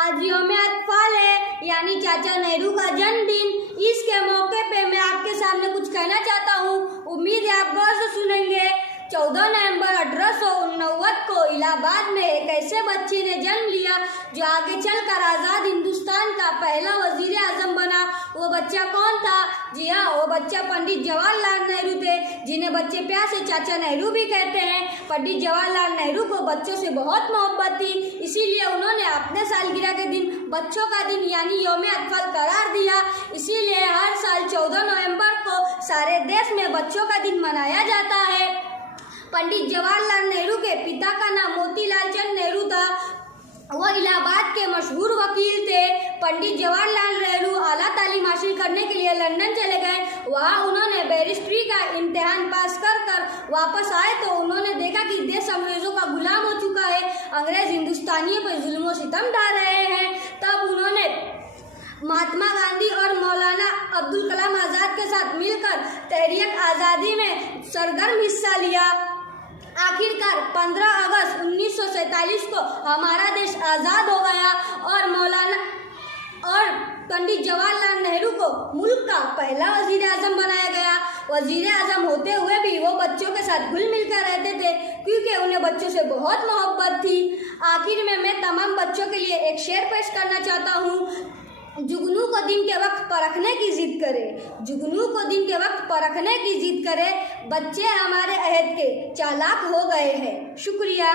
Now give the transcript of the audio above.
आज यौम अतफाल है, यानी चाचा नेहरू का जन्मदिन। इसके मौके पे मैं आपके सामने कुछ कहना चाहता हूँ। उम्मीद है आप गौर से सुनेंगे। 14 नवंबर 1889 को इलाहाबाद में एक ऐसे बच्चे ने जन्म लिया जो आगे चलकर आज़ाद हिंदुस्तान का पहला वजीर आजम बना। वो बच्चा कौन था? जी हाँ, वो बच्चा पंडित जवाहरलाल नेहरू थे, जिन्हें बच्चे प्यार से चाचा नेहरू भी कहते हैं। पंडित जवाहरलाल नेहरू को बच्चों से बहुत मोहब्बत थी, इसीलिए उन्होंने अपने सालगिरह के दिन बच्चों का दिन यानी यौम अतफाल करार दिया। इसीलिए हर साल 14 नवंबर को सारे देश में बच्चों का दिन मनाया जाता है। पंडित जवाहरलाल नेहरू के पिता का नाम मोतीलाल चंद नेहरू था। वो इलाहाबाद के मशहूर वकील थे। पंडित जवाहरलाल नेहरू आला तालीम हासिल करने के लिए लंदन चले गए। वहाँ उन्होंने बैरिस्ट्री का इम्तिहान पास कर वापस आए तो उन्होंने देखा कि देश अंग्रेज़ों का गुलाम हो चुका है, अंग्रेज़ हिंदुस्तानियों पर जुल्म व सितम ढा रहे हैं। तब उन्होंने महात्मा गांधी और मौलाना अब्दुल कलाम आज़ाद के साथ मिलकर तहरीक आज़ादी में सरगर्म हिस्सा लिया। आखिरकार 15 अगस्त 1947 को हमारा देश आज़ाद हो गया और पंडित जवाहरलाल नेहरू को मुल्क का पहला वजीर आजम बनाया गया। वजीर आजम होते हुए भी वो बच्चों के साथ घुल मिल कर रहते थे, क्योंकि उन्हें बच्चों से बहुत मोहब्बत थी। आखिर में मैं तमाम बच्चों के लिए एक शेर पेश करना चाहता हूँ। जुगनू को दिन के वक्त परखने की जिद करे, जुगनू को दिन के वक्त परखने की जिद करे, बच्चे हमारे अहद के चालाक हो गए हैं। शुक्रिया।